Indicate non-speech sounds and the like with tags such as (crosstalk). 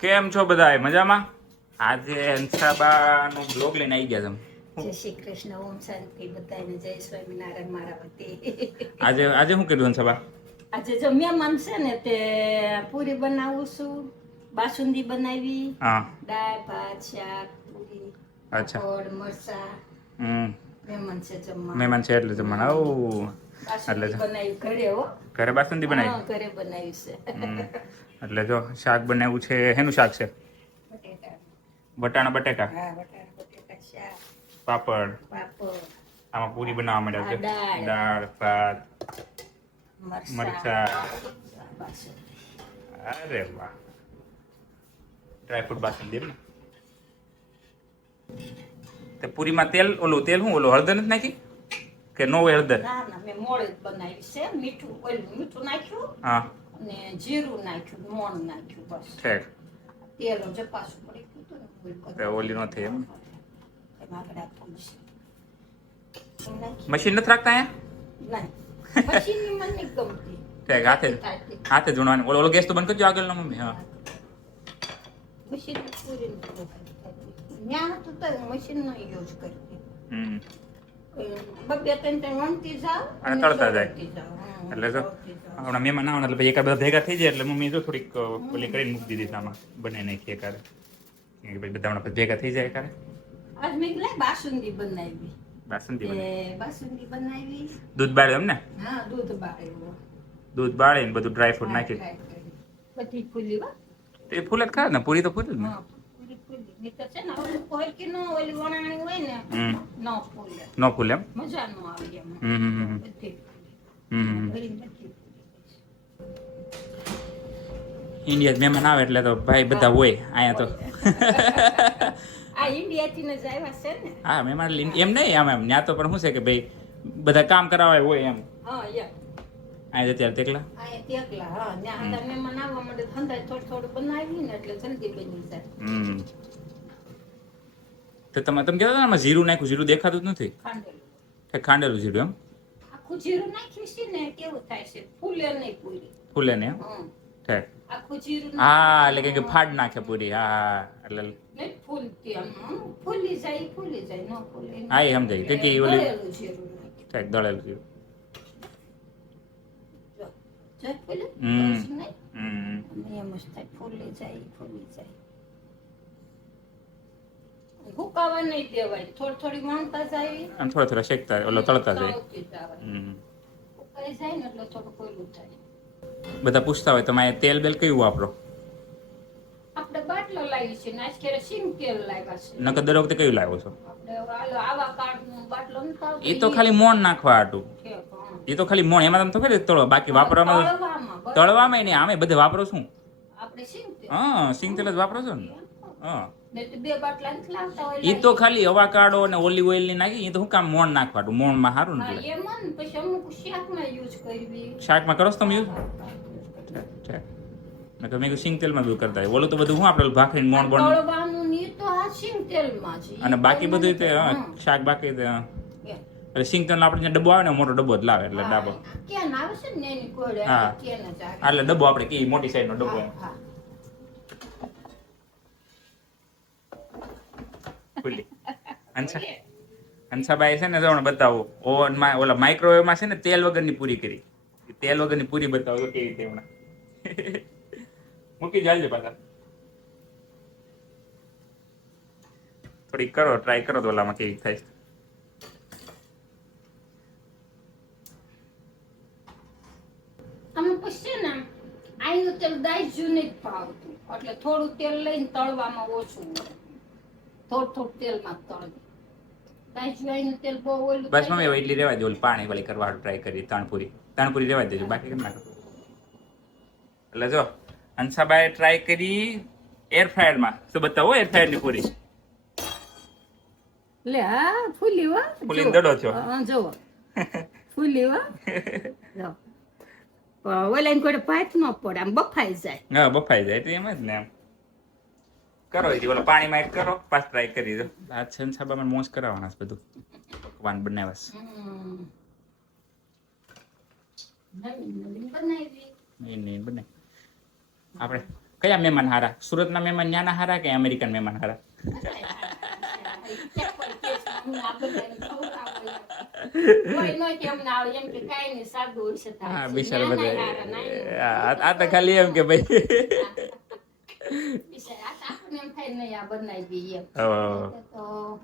કેમ છો બધા મજામાં? આજે હંસાબાનો બ્લોગ લઈને આવી ગયા તમે. જય શ્રી કૃષ્ણ ઓમ શાંતિ બધાને જય સ્વામિનારાયણ મારા વતી. આજે આજે શું કીધું હંસાબા? આજે જો મહેમાન છે ને તે પૂરી બનાવું છું. બાસુંદી બનાવી હા. દાળ ભાત શાક પૂરી અચ્છા. મરચા. હમ. મહેમાન છે એટલે જમવાના. આવું. એટલે- બનાવી ઘરે બાસુંદી બનાવી ઘરે બનાવી છે. એટલે જો શાક બનાવ્યું છે. હેનું શાક છે? બટાણા વટાણા બટેકા? પાપડ. પાપડ. આમાં પૂરી બનાવવા માંડ્યા છે. દાળ. ભાત મરચા. મરચા. અરે વાહ. ડ્રાયફ્રૂટ બાસુંદી એમ ને? તે પૂરીમાં તેલ ઓલું તેલ શું ઓલું હળદર નથી નાખી? કે નો હળદર? ના ના મેં મોળ બનાવી છે. મીઠું ઓલું મીઠું નાખ્યું હા. અને જીરું નાખ્યું મોણ નાખ્યું બસ. ઠીક. તેલ જ પાછું પડી ગયું હતું ને ઓલી નથી એમ. એમાં આપવું છે. મશીન નથી રાખતા અહીંયા? નહીં મશીનની મને ગમતી. ઠીક હાથે. હાથે ઓલો ઓલો ગેસ તો બંધ કરજો આગળનો મમ્મી હા. મશીન પૂરી ન્યા હતું તો મશીનનો યુઝ કરતી. બબ્બે ત્રણ ત્રણ વણતી જાવ અને તળતા જાય. તળતી જાવ. હમ, એટલે જો મહેમાન પછી બધા ભેગા થઈ જાય એટલે મમ્મી જો થોડીક ઓલી કરીને મૂકી દીધી આમાં. બને નાખીએ કારે કે પછી બધા પછી ભેગા થઈ જાય કારે આજ મેં કીધું બાસુંદી બનાવી. બાસુંદી બનાવી. બાસુંદી બનાવી. દૂધ બાળ્યું એમ ને હા દૂધ બાળેલું દૂધ બાળીને બધું નાખી try કરી. બધી ફૂલી જ ખરા ને? પૂરી તો ફૂલ જ ને? ને ફૂલે એમ? ઇન્ડિયા મહેમાન આવે એટલે તો ભાઈ બધા હોય અહીંયા તો. હા મહેમાન એમ નહીં આમ એમ ત્યાં તો પણ શું છે કે ભાઈ બધા કામ કરાવે હોય એમ. હા અહીંયા અત્યારે તેકલા આ તેકલા હા ને આ મહેમાન આવવા માટે ધંધા થોડું થોડું બનાવી ને એટલે જલ્દી બની જાય હમ. તો તમે તમે કહેતા હતા ને જીરું નાખ્યું જીરું દેખાતું જ નથી? ખાંડેલું. ખાંડેલું જીરું એમ? આખું જીરું નાખ્યું છે ને કેવું થાય છે? ફૂલે નહીં પૂરી. ફૂલે ને એમ? ઠેક. આખું જીરું હા એટલે કે ફાડ નાખે પૂરી. હા એટલે ફૂલતી આમ આમ ફૂલી જાય ફૂલી જાય ન ફૂલે. હા એ સમજાય. કે ઓલી દળેલું જીરું દળેલું જીરું. જો ફૂલે નહીં એમ જ થાય ફૂલી જાય ફૂલી જાય હુકાવા નહીં દેવાય થોડી થોડી વણતા જાય આમ થોડા થોડા શેકતા ઓલો તળતા જાય તળતી જવાય. હમ હુકાઈ જાય ને એટલે થોડું કોયલું થાય બધા પૂછતા હોય તમે તેલ બેલ કયું વાપરો આપણે બાટલો લાવી છે ને આજ સિંગ તેલ લાવ્યા છે નકર દર વખતે કયું લાવો છો આપણે આવા કાર્ડનો બાટલો નથી એ તો ખાલી મોણ નાખવા હા. એ તો ખાલી મોણ એમાં તમે તો કરી તળવા બાકી વાપરવામાં તળવામાં. નહીં આમે બધે વાપરો છું હા સિંગ તેલ જ વાપરો છો ને? હા. એ તો ખાલી હવા કાઢો અને ઓલિવ ઓઇલની નાખી એ તો શું કામ મોણ નાખવાનું મોણમાં સારું ને હા, શાકમાં કરો છો તમે યુઝ મેં કહ્યું સિંગ તેલમાં બધું કરતા હોય. ઓલું તો બધું શું આપણે ભાખરી મોણ બોણ અને બાકી બધું હા, હા. શાક બાકી હા. એટલે સિંગ તેલ આપણે ડબ્બો આવે ને મોટો ડબ્બો જ લાવે એટલે ને કોડે? હા. એટલે ડબ્બો આપણે કે મોટી સાઈડ નો ડબ્બો. ખુલ્લી (laughs) હંસા હંસાબાઈ છે ને જો બતાવો ઓવનમાં ઓલા માઇક્રોવેવમાં છે ને તેલ વગરની પૂરી કરી. તેલ વગરની પૂરી બતાવો તો કેવી રીતે હમણાં (laughs) મૂકી જાલજે પાછા. થોડી કરો ટ્રાય કરો તો ઓલામાં કેવી થાય. આમાં પછી ને આયુ તેલ દાઈજ્યું નહીં ભાવતું. એટલે થોડું તેલ લઈને તળવામાં ઓછું હોય. થોડું થોડું તેલમાં તળવું બસ મમ્મી. એટલી રેવા દે ઓલી પાણી વાળી કરવા ટ્રાય કરી તાણપુરી. તણપુરી રેવા દેજો બાકી કેમ નાખો એટલે જો હંસાબાએ ટ્રાય કરી એર ફ્રાયરમાં શું બતાવો એર ફ્રાયરની પૂરી? લે હા ફૂલી હો. ફૂલીને જો. દડો છો. હા, ફૂલી હો. (laughs) જો. પણ ઓલાને કોઈ ભાત ન પડે આમ બફાઈ જાય. હા બફાઈ જાય તો એમ જ ને એમ કરો એ ઓલા પાણીમાં એડ કરો પાસ ટ્રાય કરી દો. આ છે ને સાબામાં મોજ કરાવવાના છે બધું. પકવાન બનાવવા છે. હમ. નવીન નવીન બનાવી. નહીં નહીં બને આપણે કયા મહેમાન હારા? સુરતના મહેમાન ન્યાના હારા કે અમેરિકન મહેમાન હારા? (laughs) હા બિચારા બધા. આ- આ તો ખાલી એમ કે ભાઈ. બનાવી દઈએ. તો